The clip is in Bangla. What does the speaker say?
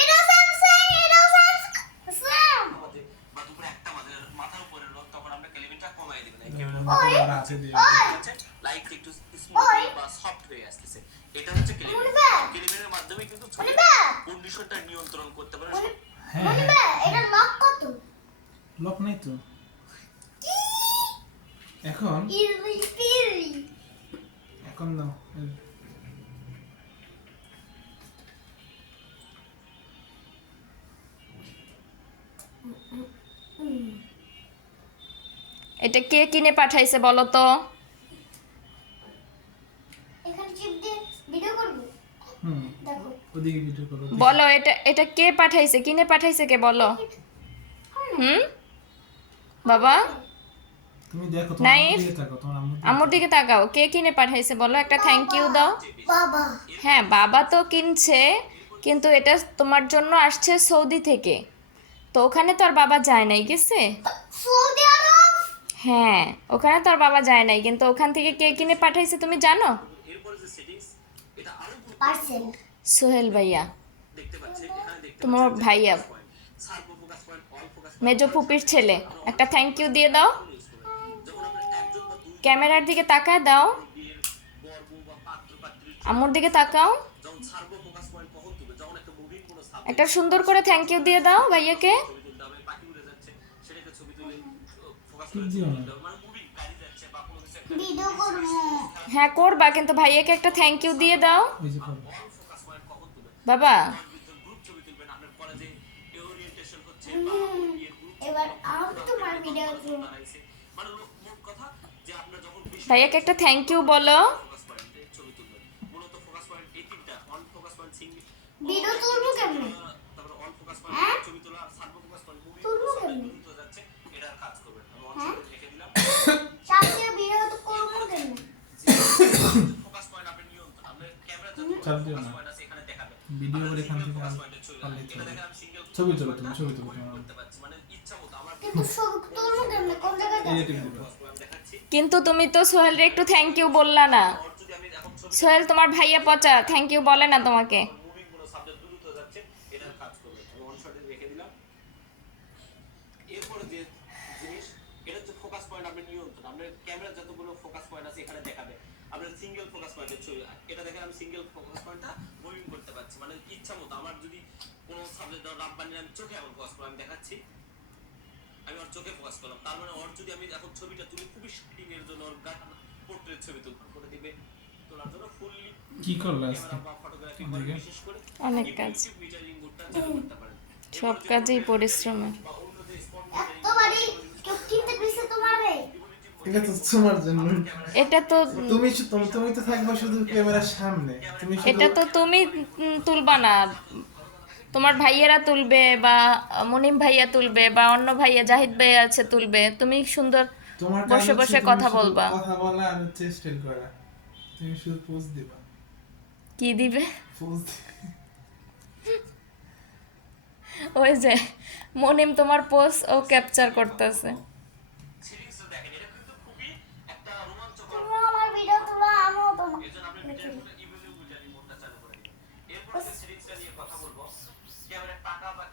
এটা স্যামসাং, এটা স্যামসাং। আমাদের বা দুপুর 1টা আমাদের মাথার উপরে রোদ, তখন আমরা কেলেভিনটা কমাই দিবেন। এই ওই আছে ওই লাইট একটু স্মুথ বা সফট হয়ে আসতেছে। এটা হচ্ছে কেলেভিন। মনিবা কেলেভিনের মাধ্যমে কিন্তু ছবি মনিবা কন্ডিশনটা নিয়ন্ত্রণ করতে পারে। হ্যাঁ মনিবা এটা লক কত? লক নেই তো এখন। ইরি পিরি। এখন নাও এটা কে কিনে পাঠাইছে বলো তো? এখানে চিপ দিয়ে ভিডিও করব। হুম দেখো ওদিকে ভিডিও করো। বলো এটা এটা কে পাঠাইছে, কিনে পাঠাইছে কে বলো? হুম বাবা তুমি দেখো তোমার নাইফ। আম্মুর দিকে তাকাও, তোমার আম্মুর দিকে তাকাও, কে কিনে পাঠাইছে বলো, একটা থ্যাংক ইউ দাও। বাবা হ্যাঁ বাবা তো কিনছে, কিন্তু এটা তোমার জন্য আসছে সৌদি থেকে, তো ওখানে তো আর বাবা যায় নাই, গেছে? সৌদি আরব হ্যাঁ ওখানে তো আর বাবা যায় নাই, কিন্তু ওখান থেকে কে কিনে পাঠাইছে তুমি জানো? এরপরে যে সেটিংস, এটা আরো পার্সেল। সোহেল ভাইয়া, দেখতে পাচ্ছেন, এখানে দেখতে তোমার পাচ্ছেন ভাইয়া, servo focus point, all focus মেজো ফুপির ছেলে, একটা থ্যাংক ইউ দিয়ে দাও। ইউজ করবেন। যখন আমরা একজন বা দুই ক্যামেরার দিকে তাকায় দাও, বিয়ের বর্গ বা পাত্র পাত্রীর আম্মুর দিকে তাকাও, যখন সার্ভো ফোকাস পয়েন্ট কখন তুলবে, যখন একটা মুভির কোনো সাবজেক্ট একটা সুন্দর করে থ্যাংক ইউ দিয়ে দাও ভাইয়াকে। ছবি তুলতে হবে, পাখি উড়ে যাচ্ছে সেটাকে ছবি তুলে ফোকাস ঠিক করে দিও ছবি না। তুলতে হবে, মানে মুভি গাড়ি যাচ্ছে বা কোনো কিছু একটা ভিডিও করব। হ্যাঁ করবা, কিন্তু ভাইয়াকে একটা থ্যাংক ইউ দিয়ে দাও ওই যে করো। অল ফোকাস পয়েন্ট কখন তুলবে, বাবা। গ্রুপ ছবি তুলবেন আপনার কলেজে ওরিয়েন্টেশন হচ্ছে বা বিয়ের গ্রুপ এবার আমি তোমার ভিডিও করব। বানাইছে, মানে মোট কথা যে আপনার যখন বেশি ভাইয়াকে একটা থ্যাংক ইউ বলো। ফোকাস পয়েন্টে ছবি তুলবেন। মূলত ফোকাস পয়েন্ট এই তিনটা, on focus point single, video তুলবো কেমনে? তারপরে অন ফোকাস হ্যাঁ? পয়েন্ট ছবি তোলা, আর সার্ভো ফোকাস পয়েন্ট মুভি তুলবো কেমনে? দ্রুত যাচ্ছে, এটার কাজ করবেন। আমি অন হ্যাঁ? সাইডে রেখে দিলাম। সাথে ভিডিও তো করব কেন? ফোকাস পয়েন্ট আপনি নিয়ন্ত্রণ, আপনার ক্যামেরা চাপ যত দিও ফোকাস না। পয়েন্ট আছে এখানে দেখাবে। ভিডিও করে এখান থেকে ফোকাস পয়েন্টে ছবি, পারলে এটা দেখেন আমি সিঙ্গেল ছবি তুলো, তুমি ছবি তুলো তোমার। করতে পারছি, মানে ইচ্ছা মতো আমার কিন্তু সব তুলবো কেমনে? কোন জায়গায় এই যাবে? টিপ দিবা। আমি দেখাচ্ছি। কিন্তু তুমি তো সোহেলরে একটু থ্যাংক ইউ বললা না। ওর যদি আমি এখন ছবি সোহেল তোমার ভাইয়া পচা, থ্যাংক ইউ বলে না তোমাকে। মুভিং কোনো সাবজেক্ট দ্রুত যাচ্ছে, এটার কাজ করবে। আমি অন শটে রেখে দিলাম। এরপরে যে জিনিস, এটা হচ্ছে ফোকাস পয়েন্ট আপনি নিয়ন্ত্রণ, আপনার ক্যামেরা যতগুলো ফোকাস পয়েন্ট আছে এখানে দেখাবে। আপনার সিঙ্গেল ফোকাস পয়েন্টের ছবি, এটা দেখেন আমি সিঙ্গেল ফোকাস পয়েন্টটা মুভিং করতে পারছি, মানে ইচ্ছা মতো আমার যদি কোনো সাবজেক্ট রাব বানিয়ে আমি চোখে এখন ফোকাস করে আমি দেখাচ্ছি, আমি ওর চোখে ফোকাস করলাম, তার মানে ওর যদি আমি এখন ছবিটা তুলি খুবই শাইনিং এর জন্য, ওর গাটা পোর্ট্রেট ছবি করে দিবে, তোলার জন্য ফুললি কি করলে আজকে? ক্যামেরা বা ফটোগ্রাফি করে, ওদিকে? বিশেষ করে অনেক কাজ, মিটারিং বোর্ডটা চালু করতে পারেন। সব কাজেই পরিশ্রমের। বা অন্য যে স্পট এত বাড়ি কেউ কিনতে কইছে তোমারে? এটা তো তোমার জন্য। এটা তো তুমি তো থাকবে শুধু ক্যামেরার সামনে, তুমি শুধু এটা তো তুমি তুলবা না, তোমার ভাইয়েরা তুলবে, বা মনিম ভাইয়া তুলবে, বা অন্য ভাইয়া জাহিদ ভাইয়া আছে তুলবে, তুমি সুন্দর তোমার কাজ বসে হচ্ছে বসে তুমি কথা শুধু বলবা। কথা বলা আর হচ্ছে স্টাইল করা। তুমি শুধু পোজ দিবা, কি দিবে? পোজ। ওই যে মনিম তোমার পোস্ট ও ক্যাপচার করতেছে। সিরিজটা দেখেন, এটা কিন্তু খুবই একটা রোমাঞ্চকর। তুমি আমার ভিডিও তুলো, আমিও তোমার। এজন্য আপনি মিটারিং মোডটা চালু করে দিন। এরপর যে সিরিজটা নিয়ে কথা বলবো, ক্যামেরা টাকা বা